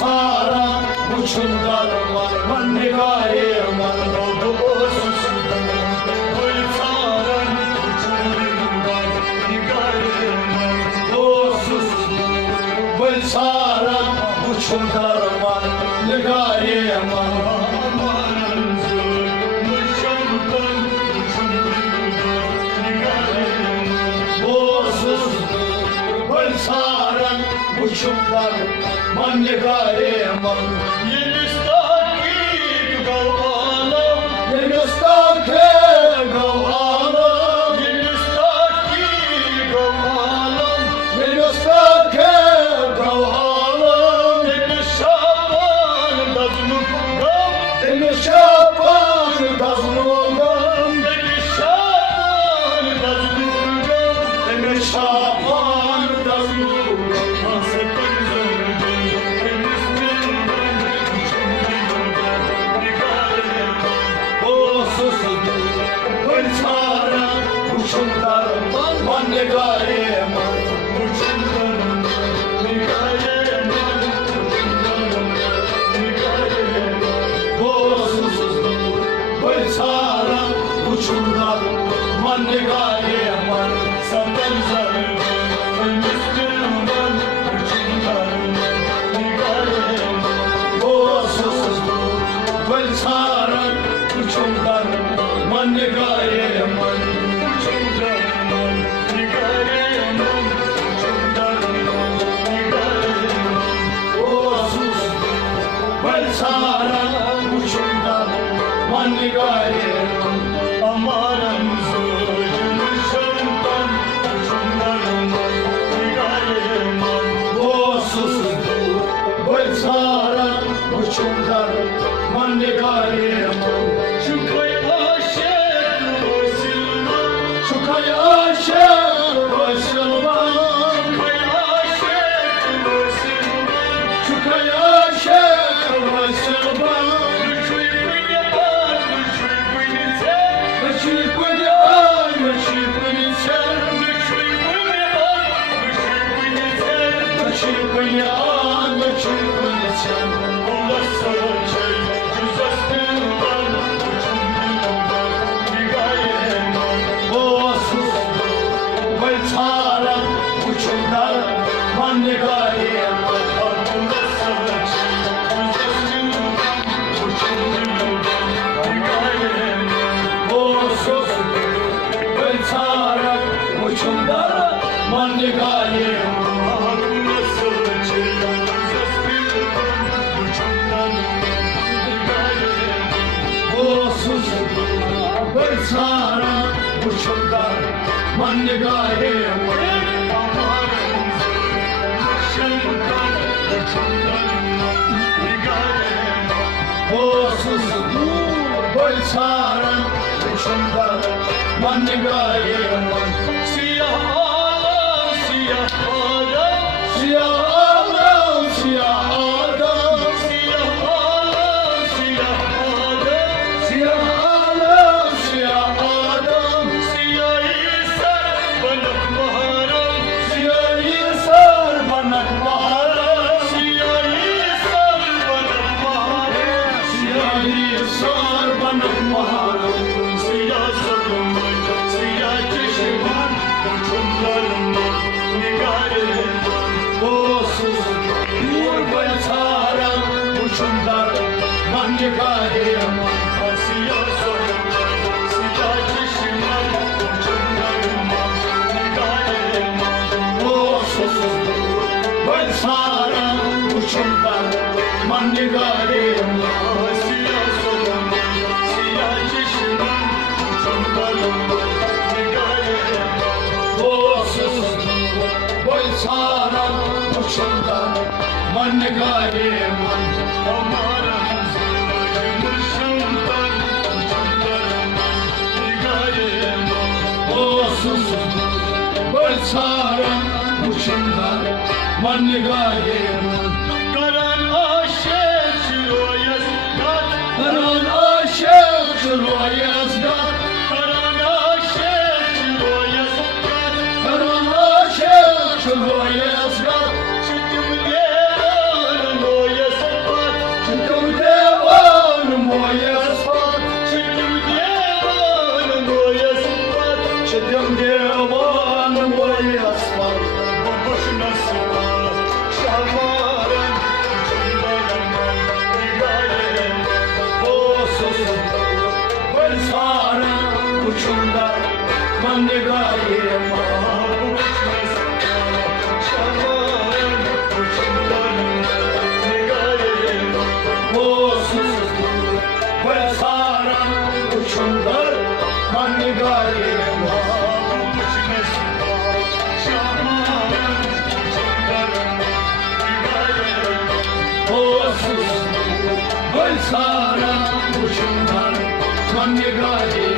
Sara uçunlar var manne gaye man olsun Sara uçunlar var gaye man olsun Sara uçunlar var gaye man uçumlar manne gareman Yenistakir gavanam Yenistakir gavanam Yenistakir gavanam Yenistakir gavanam Yenishapan dazlugam Yenishapan dazlugam Yenishapan dazlugam Yenishapan dazlugam manne gaye man Sara uçunlar manne gaye man senden zarım Müslüman uçunlar gaye man Sara uçunlar manne gaye man Sara uçundan manne gaye amaran sözümü şarından uçundan gaye olsun Sara uçundan manne gaye şu kaya şer başılma şu kaya şer başılma şu kaya şer manne gaye manne gaye Sara uçundan manne gaye olsun Sara uçundan manne gaye siyah adam siyah adam siyah adam siyah adam siyah adam siyah adam siyah adam siyah adam siyah isar banak maharam siyah isar banak maharam siyah isar banak maharam siyah isar banak maharam siyah sarılmay siyah çeşmen uçumlarımda nigarım olsun Vurgaya Sara uçumlar manne gaye siyah sarılmay siyah çeşmen uçumlarımda nigarım olsun Sara uçumlar manne gaye siyah sarılmay siyah çeşmen uçumlarımda Sara uçundan manne gaye man amaran sözümü şundan uçundan saran uçundan man nigahimin karan aşık şuroyas gat karan aşık şuroyas gat karan aşık şuroyas gat karan aşık şuroyas gat çıktım devan moyas gat çıktım devan moyas gat çıktım devan moyas gat çıktım devan moyas gat boşuna sıkar şamarın ucundan nigahimin olsun ben saran uçundan man nigahimin boşuna sıkar şamarın ucundan nigahimin olsun ben saran uçundan man nigahimin boşuna sıkar şamarın ucundan nigahimin olsun ben saran uçundan man nigahimin